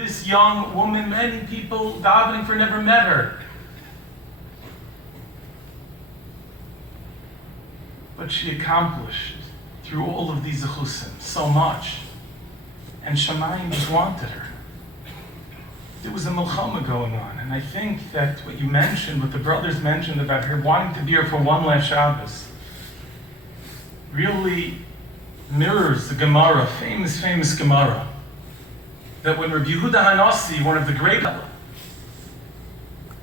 This young woman, many people davening for never met her. But she accomplished through all of these zechusim so much. And Shamayim just wanted her. There was a milchama going on, and I think that what you mentioned, what the brothers mentioned about her wanting to be here for one last Shabbos, really mirrors the Gemara, famous Gemara, that when Rabbi Yehuda Hanassi, one of the great,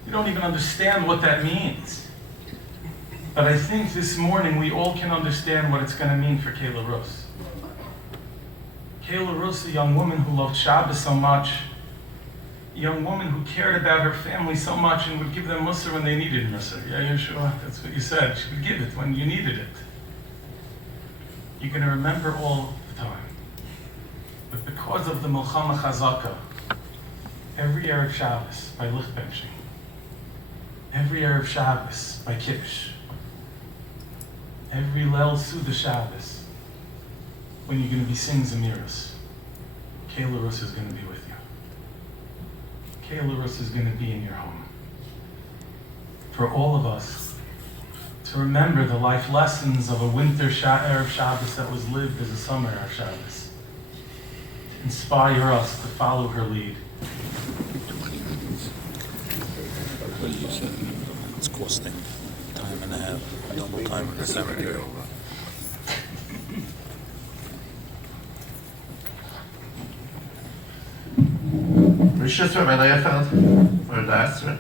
you don't even understand what that means. But I think this morning we all can understand what it's going to mean for Kayla Rus. Kayla Rus, a young woman who loved Shabbos so much, a young woman who cared about her family so much and would give them mussar when they needed mussar. Yeah, Yeshua, that's what you said. She would give it when you needed it. You're going to remember all the time. But because of the Milchama Chazaka, every Erev Shabbos by lichtbenching, every Erev Shabbos by Kiddush, every Leil Suda Shabbos, when you're going to be singing Zemiros, Kayla Rus is going to be with you. Kayla Rus is going to be in your home. For all of us to remember the life lessons of a winter Erev Shabbos that was lived as a summer Erev Shabbos. To inspire us to follow her lead. 20 minutes. What do you say? It's costing time and a half, double time in the cemetery. Rishus Rabbi Leifeld for the Asra.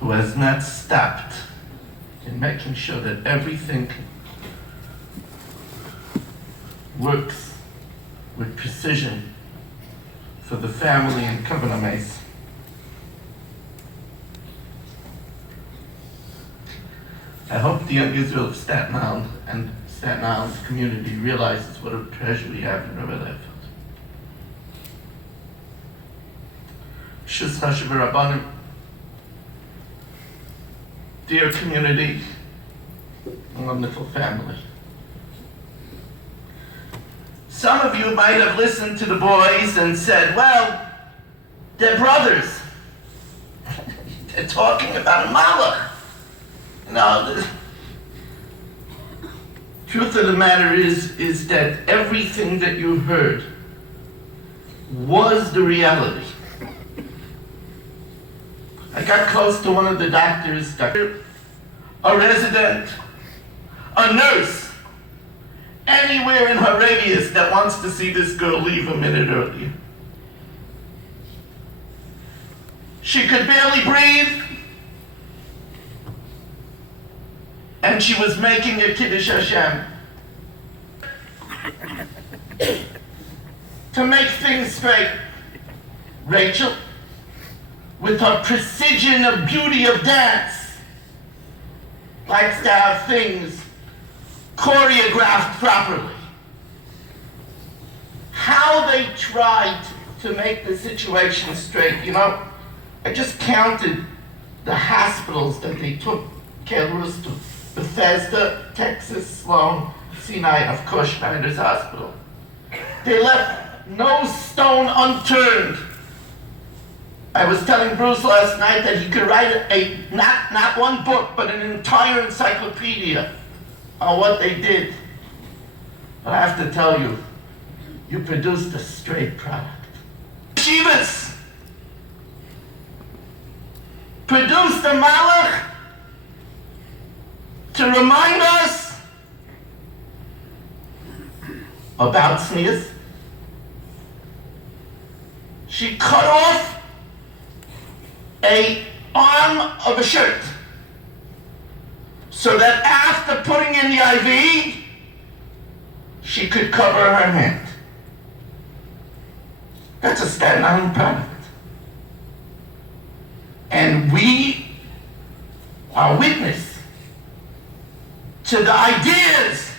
Who has not stopped in making sure that everything works with precision for the family and Kavanah Meis. I hope the young Israel of Staten Island and Staten Island community realizes what a treasure we have in Rabbi Leifeld. Shus Hashem Rabbanim, dear community, wonderful family. Some of you might have listened to the boys and said, well, they're brothers. They're talking about a malach. No, the truth of the matter is that everything that you heard was the reality. I got close to one of the doctors, a resident, a nurse, anywhere in her radius that wants to see this girl leave a minute earlier. She could barely breathe, and she was making a Kiddush Hashem. To make things straight, Rachel, with her precision of beauty of dance, likes to have things choreographed properly. How they tried to make the situation straight, you know, I just counted the hospitals that they took Kayla Rus to. Bethesda, Texas, Sloan, Sinai, of course, Schneider's Hospital. They left no stone unturned. I was telling Bruce last night that he could write not one book, but an entire encyclopedia on what they did. But I have to tell you, you produced a straight product. Shivas produced a malach to remind us about sneeze. She cut off an arm of a shirt so that after putting in the IV, she could cover her hand. That's a Staten Island product. And we are witness to the ideas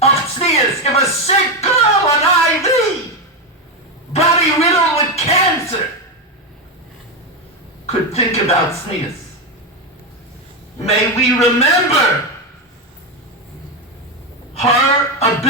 of tznius. If a sick girl on IV, body riddled with cancer, could think about tznius, may we remember her ability